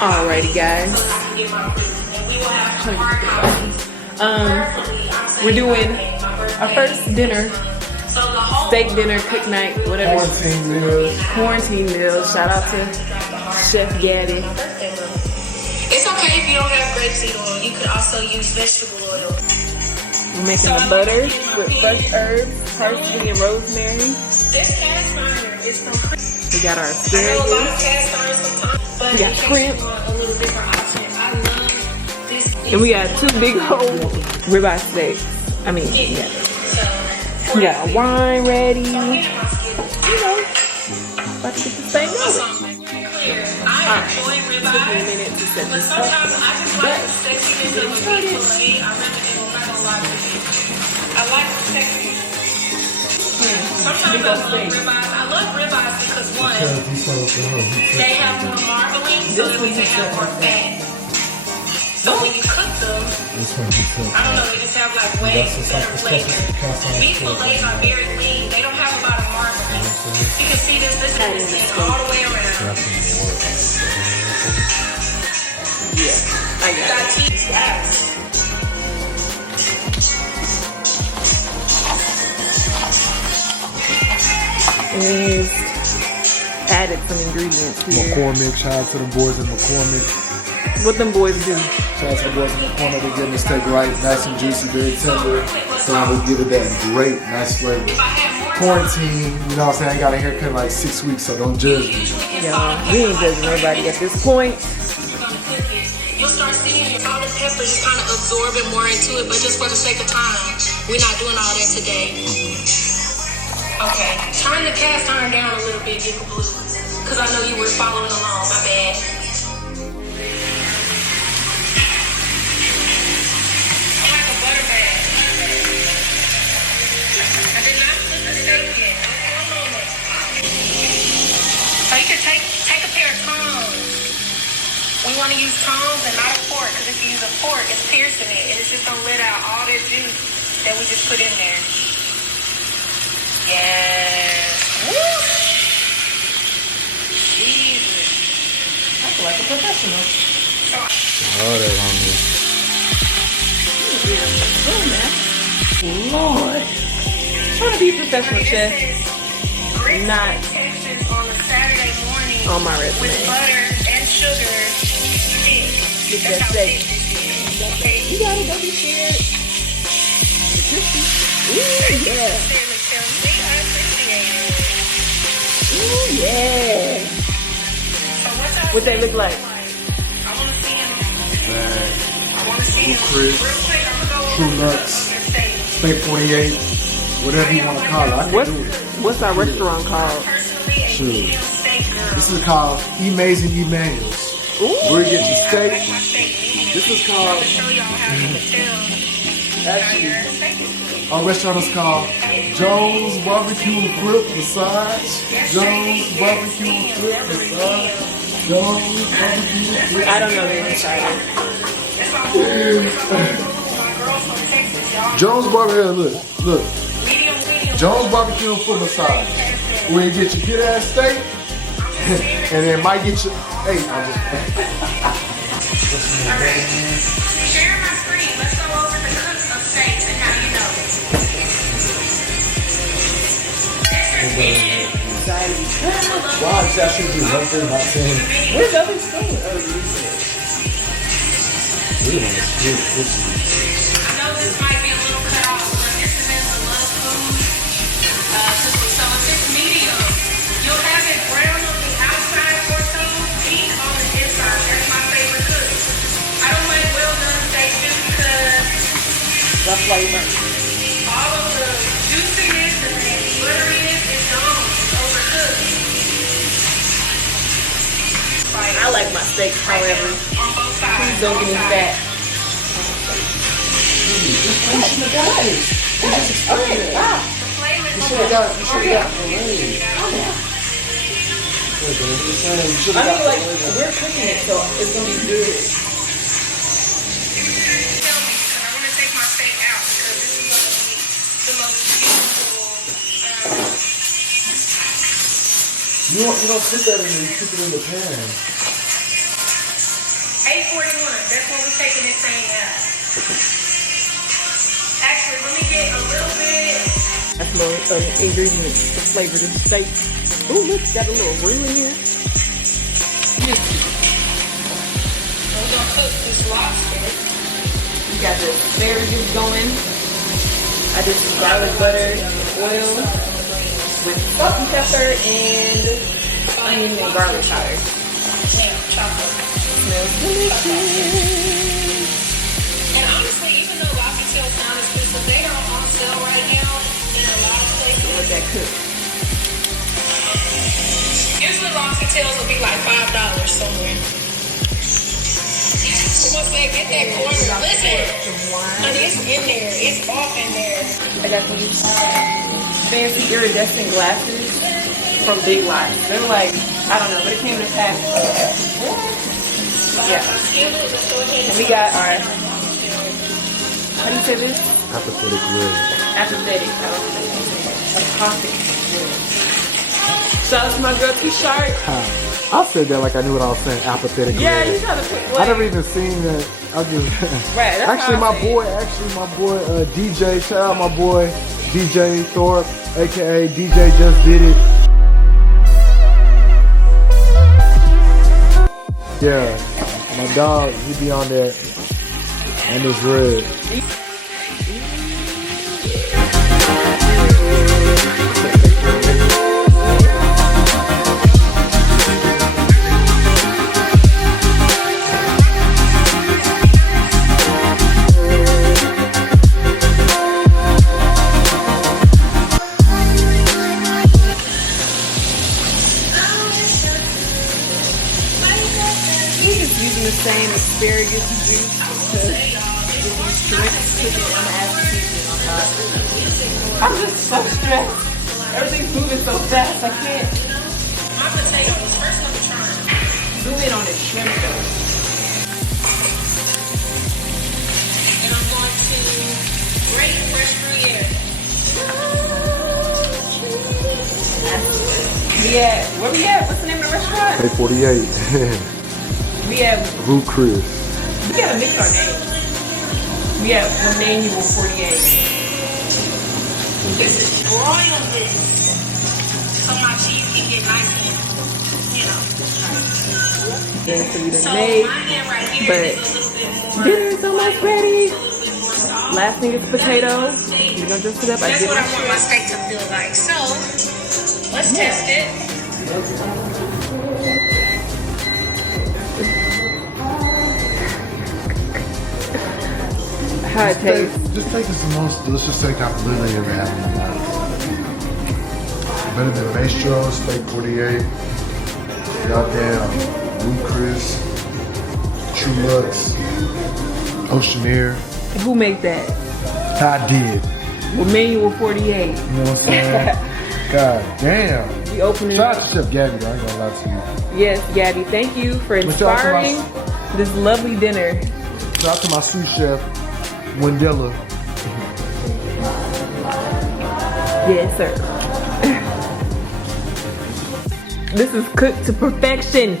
Alrighty, guys. We're doing our first dinner, steak dinner, cook night, whatever. Quarantine meals. Shout out to Chef Gabby. It's okay if you don't have grapeseed oil. You could also use vegetable oil. We're making the butter with fresh herbs, parsley, and rosemary. This cast iron is from. We got our I know a lot of asparagus. cast irons sometimes, but We got shrimp. a little different option. I love this. And we got 2 big old ribeye steaks. I mean, yeah. So, We got our wine ready. you know, About to get this thing going. clear. I enjoy Took me a ribeye, minute to set but this up. sometimes I just like the sexiness of a beef fillet. I really do. I'm not gonna lie to you. I like the sexiness. Sometimes I love ribeyes. I love ribeyes because one, they have more marbling, so that means they have more fat. So when you cook them, I don't know, they just have like way better flavor. Beef fillets are very lean. They don't have a lot of marbling. You can see this is all the way around. Yeah, I got it. Cheese wraps. And we've added some ingredients here. McCormick, shout out to the boys in McCormick. What them boys do? Shout out to the boys in McCormick. They're getting the steak right, nice and juicy, very tender. So I'm gonna give it that great, nice flavor. Quarantine, you know what I'm saying? I got a haircut in like 6 weeks, so don't judge me. Yeah, we ain't judging nobody at this point. You'll start seeing your salt and pepper just kind of absorbing more into it, but just for the sake of time, we're not doing all that today. Okay, turn the cast iron down a little bit, Big Blue, because I know you were following along. My bad. I like a butter bag. I did not put the steak in. So you can take a pair of tongs. We want to use tongs and not a fork, because if you use a fork, it's piercing it, and it's just gonna let out all that juice that we just put in there. Yes. Woo! Jesus. I feel like a professional. Oh, that on me. Lord. Trying to be a professional chef. Not on a Saturday morning on my with resume. butter and sugar. Get that That's how steak. thick this is. Okay. You gotta go be scared. Ooh, yeah. Ooh, yeah. What they look like? Blue Chris, True Nuts, Steak 48, whatever you want to call it. I can do it. What's our restaurant called? Sure. This is called Amazing Emmanuel's. Where you get your steak. This is called, actually, our restaurant is called Jones Barbecue and Flip Massage. Jones Barbecue and Flip Massage. Jones Barbecue and Flip. I don't know the inside. Jones Barbecue, look. Jones Barbecue and Foot Massage. Where you get your good ass steak, and then might get your, hey, I'm just, Share my screen. Let's go over the cooks of steaks and how you know. wow, it's actually do one thing about saying, Where's the other spoon? really want to split this. I know this might be a little cut off, but this is in the love food. So if it's medium, you'll have it brown on the outside or so, pink on the inside. That's my favorite cook. I don't like well done steak just because The flavor. all of the juiciness and the butteriness is gone. It's overcooked. I like my steaks, however. On both sides. Please don't get me fat. have got it. Okay, stop. You should have got it. You should have got it. I mean, like, we're cooking it, so it's gonna be good. I want to take my steak out because this is going to be the most beautiful. You don't put that in there. You cook it in the pan. 841. That's when we're taking this thing out. Actually, let me get a little bit. That's more ingredients to flavor the steak. Ooh, look, got a little roux in here. We're gonna cook this lobster. We got the asparagus going. I did some garlic butter, oil, with salt and pepper and onion and garlic powder. Yeah, chocolate. Smells delicious. And honestly, even though lobster tails sound expensive, they are on sale right now in a lot of places. Let that cook. Usually lobster tails will be like $5 somewhere. I'm gonna say, get that corner. Listen, honey, it's in there. It's off in there. I got these fancy iridescent glasses from Big Lots. They're like, I don't know, but it came in a pack. Yeah. And we got our, how do you say this? Apathetic grill. Apathetic. I don't know what you say. Apathetic. Shout out to my girl T-Shirt. I said that like I knew what I was saying. Apathetic grill. Yeah, you gotta put. I never even seen that. I just Right. That's actually how I my say boy DJ. Shout out my boy DJ Thorpe, aka DJ Just Did It. Yeah, my dog, he be on there, and it's red. He's just using the same asparagus juice to get these shrimps cooking on the seasoning on top. I'm just so stressed. Everything's moving so fast. I can't My potatoes. First, let me try. zoom in on the shrimp though. And I'm going to grate fresh Gruyere. Where we at? What's the name of the restaurant? A48. We at, Root Chris. we gotta mix our names. We at Manual 48. This is broil this. So my cheese can get nice and, you know. Yeah, so we So done made. my hand right here but is a little bit more. Dinner's almost ready. A little bit more soft. Last thing is potato. We're gonna dress it up. I That's did what my I want my steak to feel like. So, let's test it. how it tastes. This steak is the most delicious steak I've literally ever had in my life. Better than Maestro, Steak 48, goddamn, Root Chris, True Lux, Oceaneer. Who made that? I did. Well, Manual 48. You know what I'm saying? God damn. We opening. Shout out to Chef Gabby, though. I ain't gonna lie to you. Yes, Gabby. Thank you for inspiring this lovely dinner. Shout out to my sous chef, Wendella. Yes, sir. This is cooked to perfection.